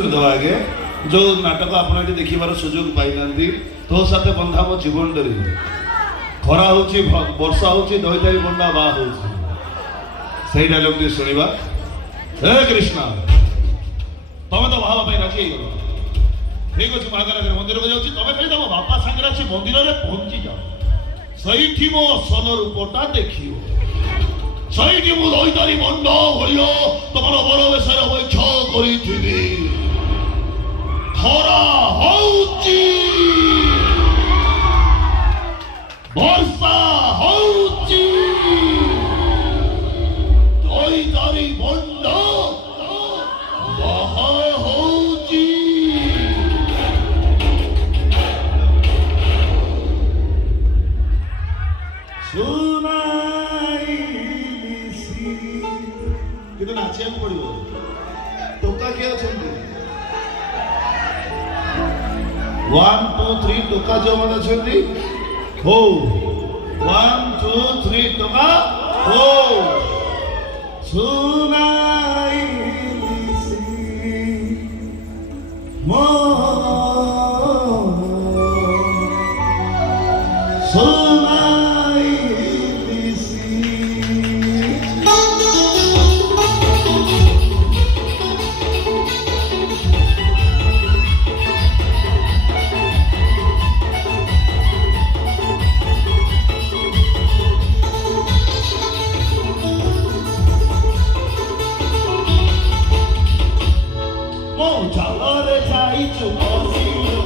ଆଗେ ଯୋଉ ନାଟକ ଆପଣ ଏଠି ଦେଖିବାର ସୁଯୋଗ ପାଇନାହାନ୍ତି, ତୋ ସାଥେ ବନ୍ଧା ମୋ ଜୀବନ ଡରି, ଖରା ହଉଛି ବର୍ଷା ହଉଛି ଦଇତାରି ବଣ୍ଡା ବାହା ହଉଛି, ସେଇ ଡାଇଲଗ ଟିକେ ଶୁଣିବା। ହେ କୃଷ୍ଣ, ତମେ ତ ବାହା ପାଇଁ ରାଜି ହେଇଗଲ, ଠିକ ଅଛି, ମହାକାରାଗର ମନ୍ଦିରକୁ ଯାଉଛି, ତମେ ଖାଲି ତମ ବାପା ସାଙ୍ଗରେ ଅଛି ମନ୍ଦିରରେ ପହଞ୍ଚି ଯାଅ, ସେଇଠି ମୋ ଅସଲ ରୂପଟା ଦେଖିବ, ସେଇଠି ମୁଁ ଦଇତାରି ବଣ୍ଡ ଭଳିଆ ତମର ବଡ଼ ବେଶରେ ଅପେକ୍ଷା କରିଥିବି। ଖରା ହଉଛି, ବର୍ଷା ହଉଛି, ଦଇତାରି ବଣ୍ଡ ବାହା ହଉଛି। କିନ୍ତୁ ନାଚିବାକୁ ପଡିବ। ଟୋକା କିଏ ଅଛନ୍ତି? 1 2 3 ଟୋକା ଯେଉଁମାନେ ଅଛନ୍ତି, ହଉ 1 2 3 ଟୋକା ହଉ। ସୁନାଇଲିସି ମୋ ଚାଲରେ ଯାଇଛୁ ବସିଲୁ,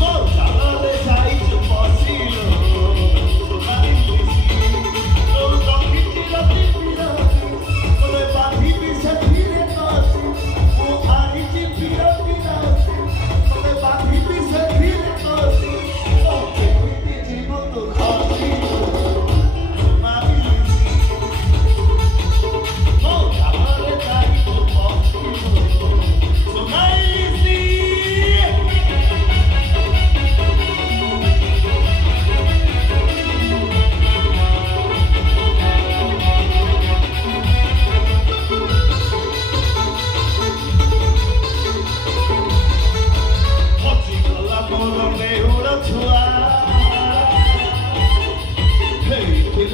ମୋ ଚାଲରେ ଯାଇଛୁ ବସିଲୁ, ରଖିଛି ବାନ୍ଧିବି ସେଥିରେ କସି, ମୁଁ ଆଣିଛି ବିରତି ମୋତେ ବାନ୍ଧିବି ସେଥିରେ କସି, କେମିତି ଯିବ ତୁ ଖସି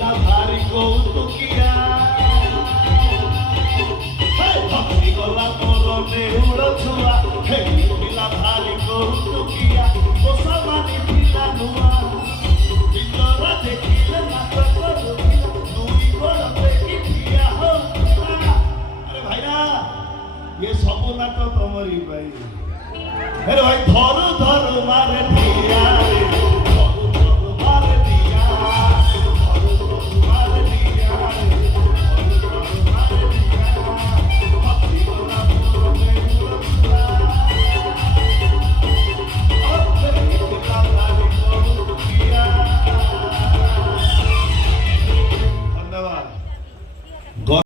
ଭାରି କୌତୁକିଆ, ଗଲା ମୋର ନେହୁଳ ଛୁଆ, ହେଇଥିଲା ଭାରି କୌତୁକିଆ, ପୋଷା ମାନି ଥିଲା ନୂଆ, ନିଜର ଦେଖିଲେ ନାଟକ ରୋକିଲା, ଦୁଇ ଗୋଡ଼ ଦେଖି ଠିଆ ହଉଥିଲା। ଆରେ ଭାଇନା, ଇଏ ସବୁ ନାଟକ ତମରି ପାଇଁ। ଆରେ ଭାଇ ଧରୁ ଧରୁ ମାରେ